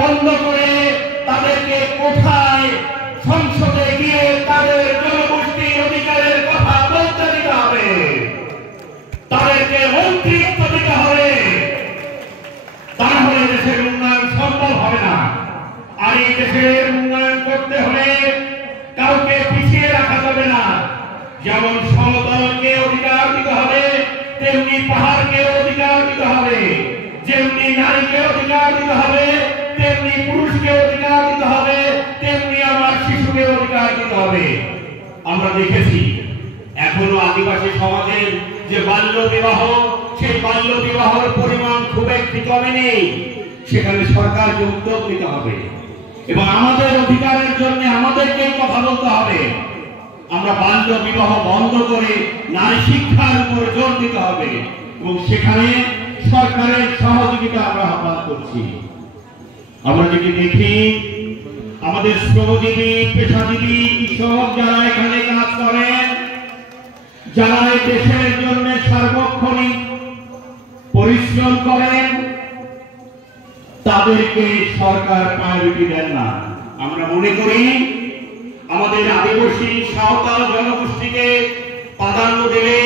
বন্ধ করে তাদেরকে কোথায় সংসদে গিয়ে তাদের জনগোষ্ঠীর অধিকারের কথা বলতে দিতে হবে, তাদেরকে মন্ত্রিত্ব দিতে হবে, তাহলে দেশের উন্নয়ন সম্ভব হবে না। আর এই দেশের উন্নয়ন করতে হলে কাউকে পিছিয়ে রাখা যাবে না। যেমন সমতলকে অধিকার দিতে হবে, তেমনি পাহাড়কে অধিকার দিতে হবে, যেমনি নারীকে অধিকার দিতে হবে, তেমনি পুরুষকে অধিকার দিতে হবে, তেমনি আমার শিশুকে অধিকার দিতে হবে। আমরা দেখেছি এখনো আদিবাসী সমাজের যে বাল্য বিবাহ, সেই বাল্য বিবাহের পরিমাণ খুব একটি কমে নেই। সেখানে সরকারকে উদ্যোগ নিতে হবে এবং আমাদের অধিকারের জন্য আমাদেরকেই কথা বলতে হবে। আমরা বাল্য বিবাহ বন্ধ করে নারী শিক্ষার উপর জোর দিতে হবে এবং সেখানে সরকারের সহযোগিতা আমরা আহ্বান করছি। আমরা যদি দেখি আমাদের শ্রমজীবী, পেশাজীবী কৃষক যারা এখানে কাজ করেন, যারা এই দেশের জন্য সার্বক্ষণিক পরিশ্রম করেন, তাদেরকে সরকার প্রায়োরিটি দেন না। আমরা মনে করি আমাদের আদিবাসী সাঁওতাল জনগোষ্ঠীকে প্রাধান্য দিলে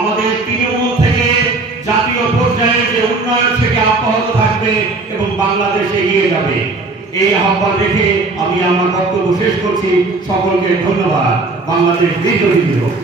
আমাদের তৃণমূল থেকে জাতীয় পর্যায়ে যে উন্নয়ন থেকে অব্যাহত থাকবে এবং বাংলাদেশ এগিয়ে যাবে। এই আহ্বান রেখে আমি আমার বক্তব্য শেষ করছি। সকলকে ধন্যবাদ। বাংলাদেশ দীর্ঘজীবী হোক।